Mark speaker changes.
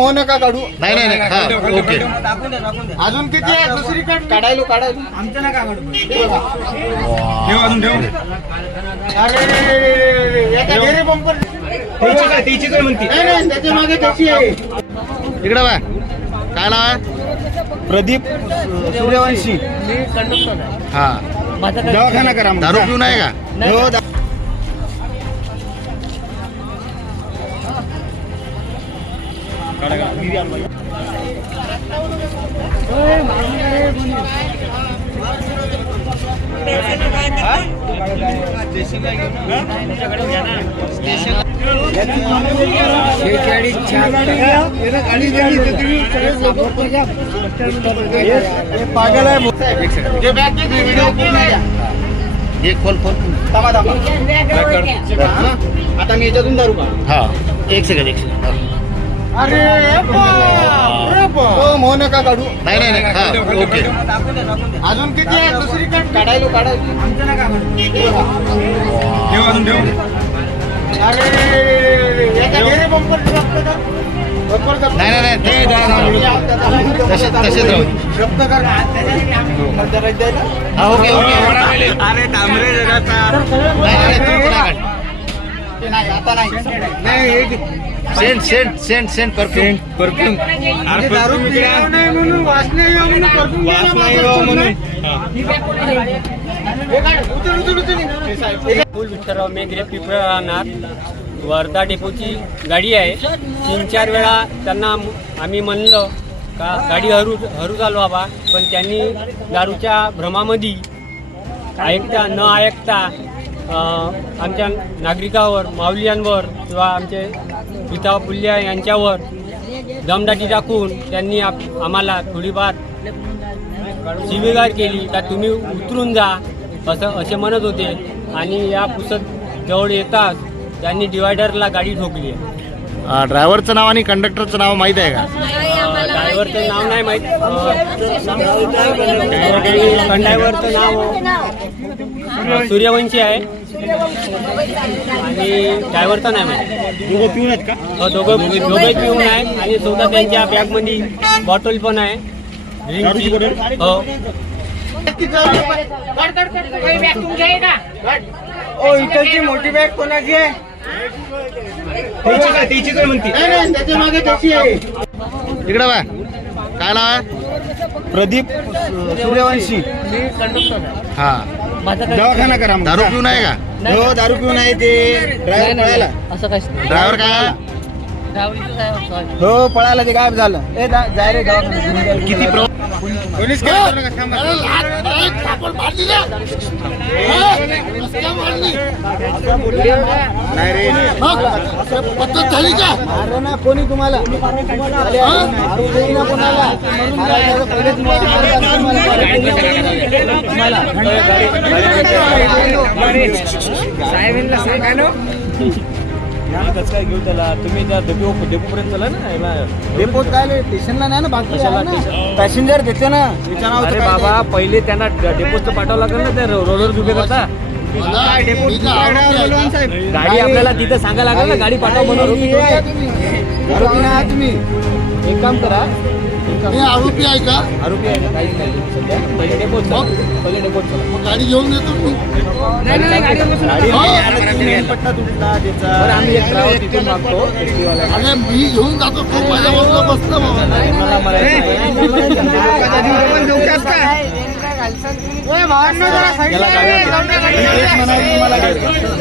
Speaker 1: मोह नका काढू.
Speaker 2: नाही नाही नाही. हा ओके.
Speaker 1: अजून किती आहे? दुसरी काढ काढायलो काढायलो
Speaker 3: आमचं नका काढू.
Speaker 1: हे बघा.
Speaker 4: ठेव अजून ठेव.
Speaker 1: अरे रे, रे, रे, रे, रे. याचा गेरे बंपर
Speaker 4: त्याची काय त्याची काय म्हणते.
Speaker 1: नाही नाही त्याच्यामागे त्याची आहे.
Speaker 2: इकडे बा काय नाव आहे.
Speaker 4: प्रदीप सूर्यवंशी
Speaker 2: हा
Speaker 4: दवाखाना करा.
Speaker 2: दारू पिऊन आहे का?
Speaker 4: हो, पागल आहे
Speaker 2: एक खोल खोल
Speaker 1: थांबा थांबा आता मी याच्यातून दारू का
Speaker 2: हा. एक सेकंड एक सेकंड
Speaker 1: अरे! हो, नका काढू.
Speaker 2: नाही नाही नाही हा ओके.
Speaker 1: अजून किती आहे? दुसरी काढ. काढायलो काढायलो.
Speaker 3: आमचं नका काढू
Speaker 1: हे बघा.
Speaker 4: ठेव अजून ठेव
Speaker 1: अरे बंपर बंपर
Speaker 2: नाही नाही ते तसेच राहू
Speaker 1: कर?
Speaker 2: हा ओके ओके.
Speaker 4: अरे डांबरे जगाचा.
Speaker 2: नाही नाही नाही, तुमचं नाही काढ.
Speaker 1: आता नाही.
Speaker 4: हे
Speaker 2: scent scent scent scent perfume
Speaker 4: perfume
Speaker 1: दारू पिणार नाही म्हणून वासने म्हणून परफ्यूम
Speaker 4: म्हणून.
Speaker 5: फुल विठ्ठलराव मेघरे पिंपळ राहणार वर्धा डेपोची गाडी आहे. तीन चार वेळा त्यांना आम्ही म्हणलं का गाडी हरू हरू चालू बाबा. पण त्यांनी दारूच्या भ्रमामध्ये ऐकता न ऐकता आमच्या नागरिकावर माऊलियांवर किंवा आमचे पिता पुल्ल्या यांच्यावर दमदाटी टाकून त्यांनी आप आम्हाला थोडीफार शिवीगाळ केली का तुम्ही उतरून जा असं असे म्हणत होते. आणि या पुसत जवळ येताच त्यांनी डिवायडरला गाडी ठोकली.
Speaker 2: ड्रायव्हरचं नाव आणि कंडक्टरचं नाव माहीत आहे का?
Speaker 5: ड्रायव्हरचं नाव नाही माहीत. कंडायव्हरचं नाव सूर्यवंशी आहे. आणि ड्रायव्हरचं नाही माहीत.
Speaker 4: दोघं पिऊन आहेत का?
Speaker 5: हो, दोघं दोघे पिऊन आहे आणि सुद्धा त्यांच्या बॅगमध्ये बॉटल पण आहे.
Speaker 4: दारूची
Speaker 5: ड्रिंकची
Speaker 4: बॉटल?
Speaker 5: हो.
Speaker 1: ओ इकडची मोठी बॅग कोणाची आहे? नाही नाही त्याच्यामागे त्याची आहे.
Speaker 2: इकडे बा काय नाव आहे?
Speaker 4: प्रदीप सूर्यवंशी.
Speaker 2: हा.
Speaker 4: दवाखाना करा मग.
Speaker 2: दारू पिऊन आहे का?
Speaker 4: हो दारू पिऊन आहे ते. ड्रायव्हर पळाला.
Speaker 5: असं काही
Speaker 2: ड्रायव्हर काय? आहे?
Speaker 4: हो पळाला ते गायब झालं. ए जा जाय रे दवाखान्यात.
Speaker 2: किती प्र
Speaker 1: पोलीस काय करू नका, थांबा.
Speaker 4: नाही रे मारलं ना. कोणी तुम्हाला मारू ना कोणाला मारायचं पहिलेच तुम्हाला काय घेऊ त्याला तुम्ही त्या डेपो डेपोपर्यंत चला ना डेपोत काय स्टेशनला नाही ना बाकी पॅसेंजर घेते ना
Speaker 5: बाबा पहिले त्यांना डेपोचं पाठवावं लागेल ना त्या रोडवर उभे करता गाडी आपल्याला तिथं सांगायला लागेल ना गाडी पाठवा म्हणून.
Speaker 4: तुम्ही. एक काम करा.
Speaker 1: आरोपी आहे का?
Speaker 4: आरोपी आहे का? काही नाही. सध्या पहिले चला. पहिले डेपोत चला.
Speaker 1: गाडी घेऊन येतो
Speaker 4: बरं आम्ही
Speaker 1: घेऊन जातो तो माझ्या बाजूला
Speaker 4: नाही, मला मरायचं नाही.
Speaker 1: भावांनो जरा